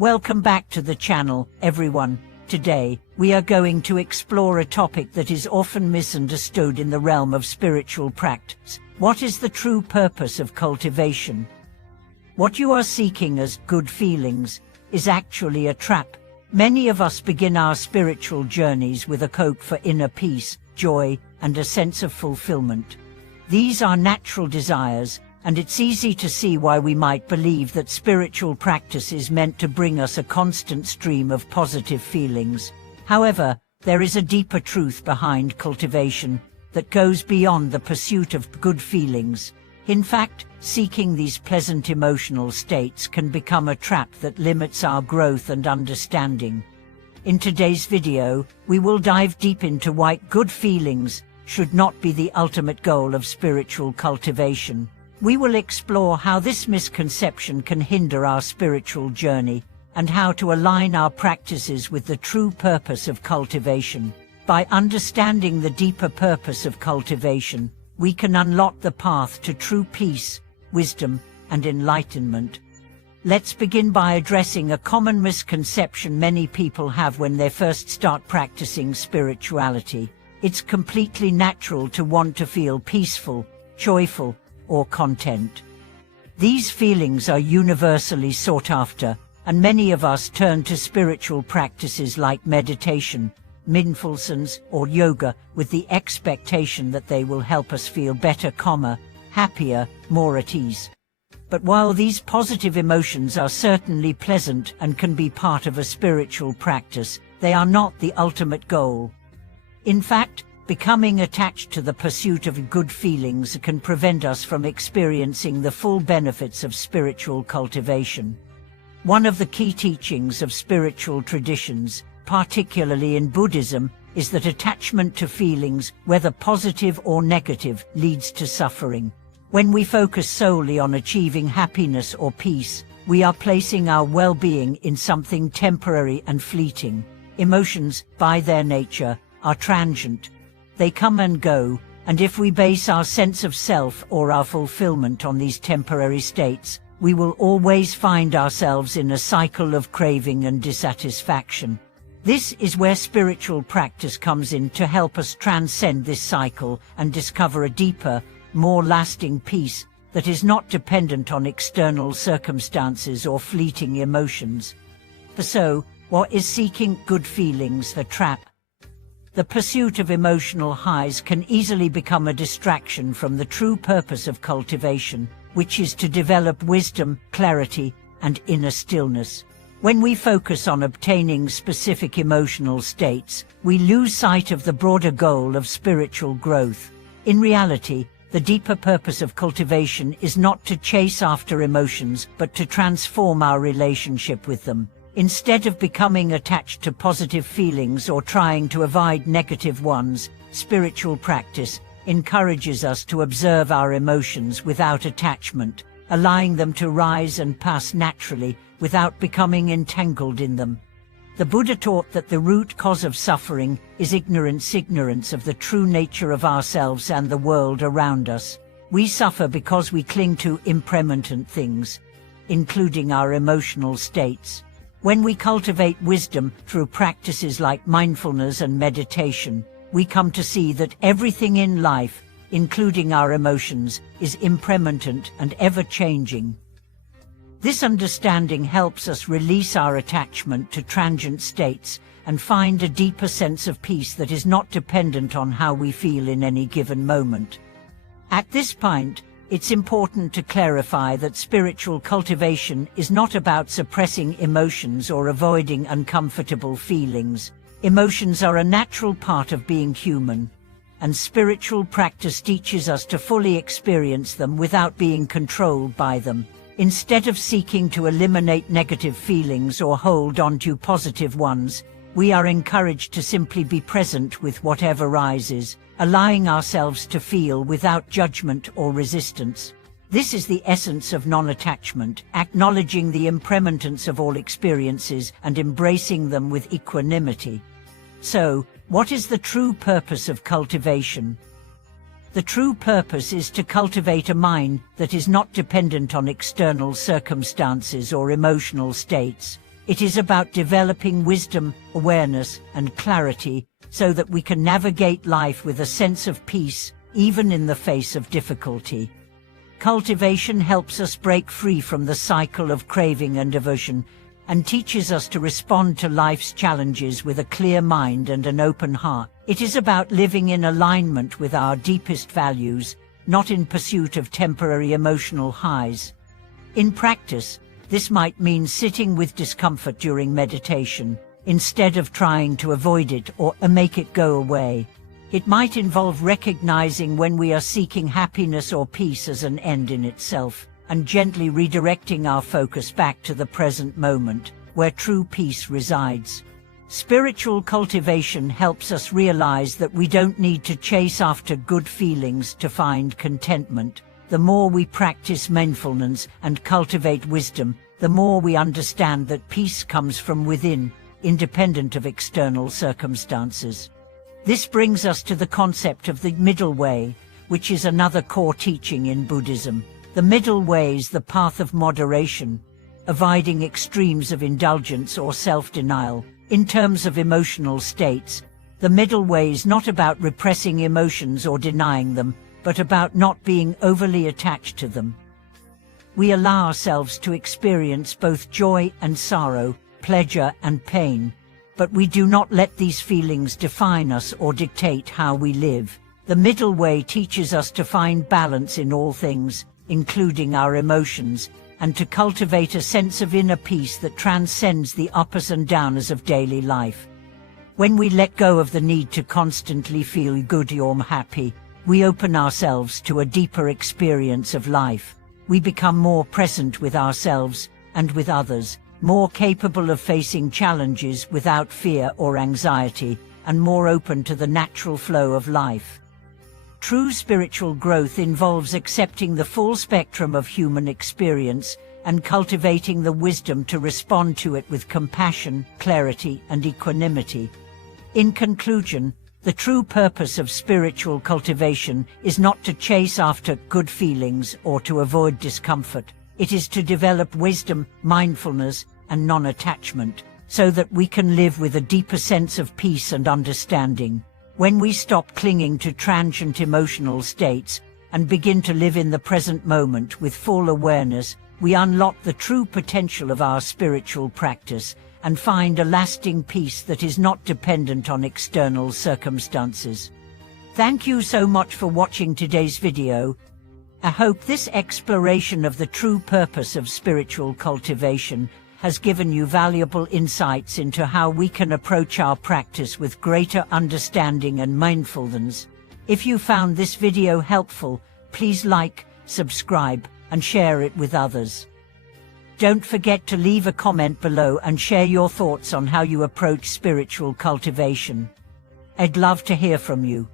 Welcome back to the channel, everyone. Today, we are going to explore a topic that is often misunderstood in the realm of spiritual practice. What is the true purpose of cultivation? What you are seeking as good feelings is actually a trap. Many of us begin our spiritual journeys with a hope for inner peace, joy, and a sense of fulfillment. These are natural desires, and it's easy to see why we might believe that spiritual practice is meant to bring us a constant stream of positive feelings. However, there is a deeper truth behind cultivation that goes beyond the pursuit of good feelings. In fact, seeking these pleasant emotional states can become a trap that limits our growth and understanding. In today's video, we will dive deep into why good feelings should not be the ultimate goal of spiritual cultivation. We will explore how this misconception can hinder our spiritual journey and how to align our practices with the true purpose of cultivation. By understanding the deeper purpose of cultivation, we can unlock the path to true peace, wisdom, and enlightenment. Let's begin by addressing a common misconception many people have when they first start practicing spirituality. It's completely natural to want to feel peaceful, joyful, or content. These feelings are universally sought after, and many of us turn to spiritual practices like meditation, mindfulness, or yoga with the expectation that they will help us feel better, calmer, happier, more at ease. But while these positive emotions are certainly pleasant and can be part of a spiritual practice, they are not the ultimate goal. In fact, becoming attached to the pursuit of good feelings can prevent us from experiencing the full benefits of spiritual cultivation. One of the key teachings of spiritual traditions, particularly in Buddhism, is that attachment to feelings, whether positive or negative, leads to suffering. When we focus solely on achieving happiness or peace, we are placing our well-being in something temporary and fleeting. Emotions, by their nature, are transient. They come and go, and if we base our sense of self or our fulfillment on these temporary states, we will always find ourselves in a cycle of craving and dissatisfaction. This is where spiritual practice comes in to help us transcend this cycle and discover a deeper, more lasting peace that is not dependent on external circumstances or fleeting emotions. So, what is seeking good feelings a trap? The pursuit of emotional highs can easily become a distraction from the true purpose of cultivation, which is to develop wisdom, clarity, and inner stillness. When we focus on obtaining specific emotional states, we lose sight of the broader goal of spiritual growth. In reality, the deeper purpose of cultivation is not to chase after emotions, but to transform our relationship with them. Instead of becoming attached to positive feelings or trying to avoid negative ones, spiritual practice encourages us to observe our emotions without attachment, allowing them to rise and pass naturally without becoming entangled in them. The Buddha taught that the root cause of suffering is ignorance of the true nature of ourselves and the world around us. We suffer because we cling to impermanent things, including our emotional states. When we cultivate wisdom through practices like mindfulness and meditation, we come to see that everything in life, including our emotions, is impermanent and ever-changing. This understanding helps us release our attachment to transient states and find a deeper sense of peace that is not dependent on how we feel in any given moment. At this point, it's important to clarify that spiritual cultivation is not about suppressing emotions or avoiding uncomfortable feelings. Emotions are a natural part of being human, and spiritual practice teaches us to fully experience them without being controlled by them. Instead of seeking to eliminate negative feelings or hold on to positive ones, we are encouraged to simply be present with whatever arises, allowing ourselves to feel without judgment or resistance. This is the essence of non-attachment, acknowledging the impermanence of all experiences and embracing them with equanimity. So, what is the true purpose of cultivation? The true purpose is to cultivate a mind that is not dependent on external circumstances or emotional states. It is about developing wisdom, awareness, and clarity so that we can navigate life with a sense of peace, even in the face of difficulty. Cultivation helps us break free from the cycle of craving and aversion, and teaches us to respond to life's challenges with a clear mind and an open heart. It is about living in alignment with our deepest values, not in pursuit of temporary emotional highs. In practice, this might mean sitting with discomfort during meditation, instead of trying to avoid it or make it go away. It might involve recognizing when we are seeking happiness or peace as an end in itself, and gently redirecting our focus back to the present moment, where true peace resides. Spiritual cultivation helps us realize that we don't need to chase after good feelings to find contentment. The more we practice mindfulness and cultivate wisdom, the more we understand that peace comes from within, independent of external circumstances. This brings us to the concept of the middle way, which is another core teaching in Buddhism. The middle way is the path of moderation, avoiding extremes of indulgence or self-denial. In terms of emotional states, the middle way is not about repressing emotions or denying them, but about not being overly attached to them. We allow ourselves to experience both joy and sorrow, pleasure and pain, but we do not let these feelings define us or dictate how we live. The middle way teaches us to find balance in all things, including our emotions, and to cultivate a sense of inner peace that transcends the uppers and downers of daily life. When we let go of the need to constantly feel good or happy, we open ourselves to a deeper experience of life. We become more present with ourselves and with others, more capable of facing challenges without fear or anxiety, and more open to the natural flow of life. True spiritual growth involves accepting the full spectrum of human experience and cultivating the wisdom to respond to it with compassion, clarity, and equanimity. In conclusion, the true purpose of spiritual cultivation is not to chase after good feelings or to avoid discomfort. It is to develop wisdom, mindfulness, and non-attachment, so that we can live with a deeper sense of peace and understanding. When we stop clinging to transient emotional states and begin to live in the present moment with full awareness, we unlock the true potential of our spiritual practice and find a lasting peace that is not dependent on external circumstances. Thank you so much for watching today's video. I hope this exploration of the true purpose of spiritual cultivation has given you valuable insights into how we can approach our practice with greater understanding and mindfulness. If you found this video helpful, please like, subscribe, and share it with others. Don't forget to leave a comment below and share your thoughts on how you approach spiritual cultivation. I'd love to hear from you.